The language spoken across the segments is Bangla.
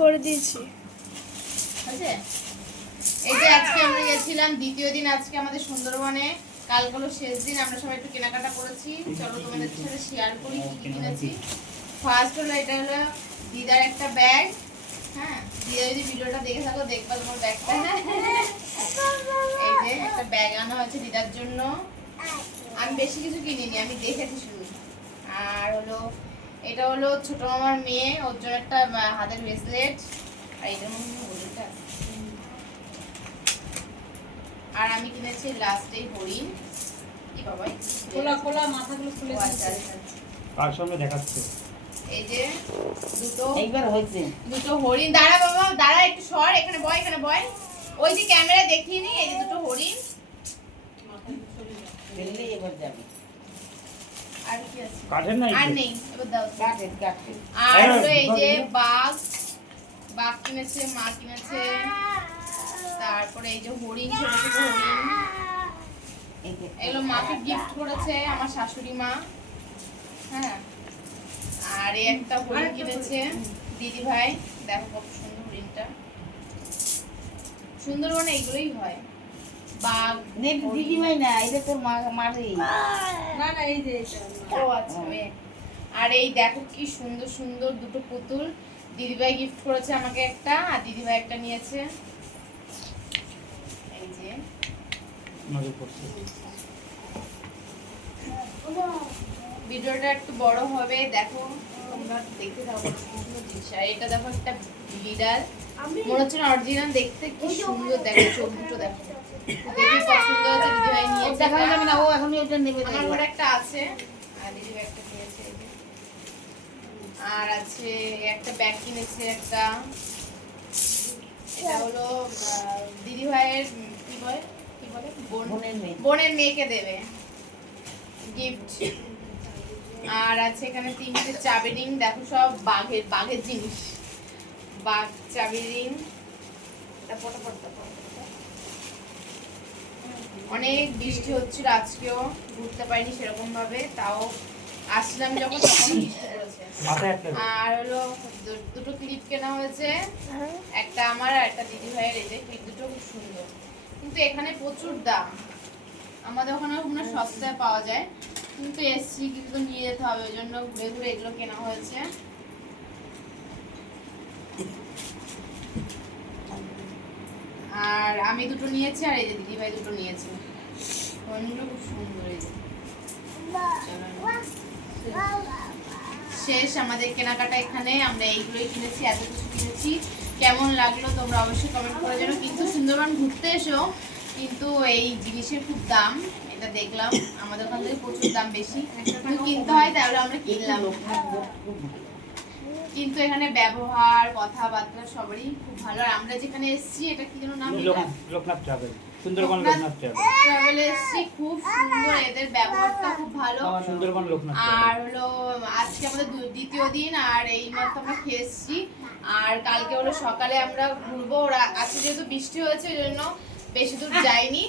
করে দিয়েছি। আছে এই যে আজকে আমরা গেছিলাম দ্বিতীয় দিন, আজকে আমাদের সুন্দরবনে। কাল হলো শেষ দিন, আমরা সবাই একটু কেনাকাটা করেছি। চলো তোমাদের সাথে শেয়ার করি কি কি কিনেছি। ফার্স্ট হলো এটা হলো দিদার একটা ব্যাগ। হ্যাঁ, দিদা যদি ভিডিওটা দেখে থাকো দেখবা তোমার ব্যাগটা। এই যে একটা ব্যাগ আনা হয়েছে দিদার জন্য। আমি বেশি কিছু কিনিনি, আমি দেখেছি শুধু। আর হলো এটা হলো ছোট মামার মেয়ে, ওর জন্য একটা হাতের ব্রেসলেট। আর এটার মধ্যে হলুদটা আছে। আর আমি কিনেছি লাস্টেই হরিণ। কি বাবা খোলা খোলা মাথাগুলো খুলে কার সামনে দেখাচ্ছে? এই যে দুটো এইবার হয়েছে দুটো হরিণ। দাঁড়া বাবা দাঁড়া, একটু সর, এখানে বয়, এখানে বয়। ওই যে ক্যামেরা দেখিয়ে নি, এই যে দুটো হরিণ। ফেললে এবার যাবে। আর কি আছে? কাঠের না আর নেই, এবার দাও। কাটে কাটে আর হলো এই যে বাঘ, বাঘ কিনেছে, মা কিনেছে। তারপরে এই যে হরিণ, ছোট ছোট হরিণ, এগুলো মাকে গিফট করেছে আমার শাশুড়ি মা। হ্যাঁ, আর এই একটা হরিণ কিনেছে দিদি ভাই। দেখো কত সুন্দর হরিণটা। সুন্দরবনে এগুলোই হয়, বাঘ। দিদি ভাই না, এটা তোর মারি না না, এই যে ও আচ্ছা। আর এই দেখো কি সুন্দর সুন্দর দুটো পুতুল দিদিভাই গিফট করেছে আমাকে একটা, আর দিদিভাই একটা নিয়েছে। এই যে নজর পড়ছে। ভিডিওটা একটু বড় হবে, দেখো তোমরা দেখতে থাকো কি সুন্দর জিনিস। আর এটা দেখো একটা বিড়াল, মনে হচ্ছে না অরিজিনাল, দেখতে কি সুন্দর। দেখো চোখ দুটো দেখো, দেখে পছন্দ হয়েছে, দিদিভাই নিয়েছে। দেখানো যাবে না, ও এখনই ওটা নেবে। আমার ঘরে একটা আছে, আর দিদিভাই একটা নিয়েছে। এই যে আর আছে একটা ব্যাগ কিনেছে একটা। এটা হলো দিদি ভাইয়ের কি বলে বোনের মেয়েকে দেবে গিফট। আর আছে এখানে তিনটে চাবি রিং, দেখো সব বাঘের জিনিস। বাঘ চাবি রিং। অনেক বৃষ্টি হচ্ছিল আজকেও, ঘুরতে পারিনি সেরকম ভাবে, তাও আসলাম যখন তখন বৃষ্টি পড়েছে। আর হলো দুটো ক্লিপ কেনা হয়েছে, একটা আমার আর একটা দিদি ভাইয়ের। এই যে ক্লিপ দুটো খুব সুন্দর, কিন্তু এখানে প্রচুর দাম। আমাদের ওখানে মনে সস্তায় পাওয়া যায়, কিন্তু এসছি কিন্তু নিয়ে যেতে হবে, ওই জন্য ঘুরে ঘুরে এগুলো কেনা হয়েছে। আর আমি দুটো নিয়েছি, আর এই যে দিদি ভাই দুটো নিয়েছে। ওইগুলো খুব সুন্দর। এই যে শেষ আমাদের কেনাকাটা এখানে। আমরা এইগুলোই কিনেছি, এত কিছু কিনেছি। কেমন লাগলো তোমরা অবশ্যই কমেন্ট করে জানো। কিন্তু সুন্দরবন ঘুরতে এসো, কিন্তু এই জিনিসের খুব দাম। এটা দেখলাম আমাদের ওখান থেকে প্রচুর দাম বেশি, কিনতে হয়, তাহলে আমরা কিনলাম। কিন্তু এখানে ব্যবহার কথাবার্তা সবারই খুব ভালো। আর আমরা যেখানে এসেছি, এটা কি যেন নাম, লোকনাথ ট্রাভেল, সুন্দরবন লোকনাথ ট্রাভেল এসেছি, খুব সুন্দর, এদের ব্যবহারটা খুব ভালো। সুন্দরবন লোকনাথ। আর হলো আজকে আমাদের দ্বিতীয় দিন, আর এই মাত্র আমরা খেয়ে এসেছি। আর কালকে হলো সকালে আমরা ঘুরবো। ওরা আজকে যেহেতু বৃষ্টি হয়েছে, ওই জন্য বেশি দূর যাইনি।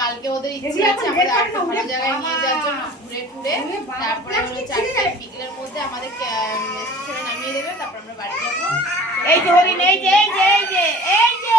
কালকে ওদের ইচ্ছে আছে আমাদের আরেকটা ভালো জায়গায় নিয়ে যাওয়ার জন্য, ঘুরে ঘুরে। তারপরে হলো 4টা বিকেলের মধ্যে আমাদের স্টেশনে নামিয়ে দেবে, তারপর আমরা বাড়ি যাবো। এই যে হরিণ, এই যে এই যে এই যে এই যে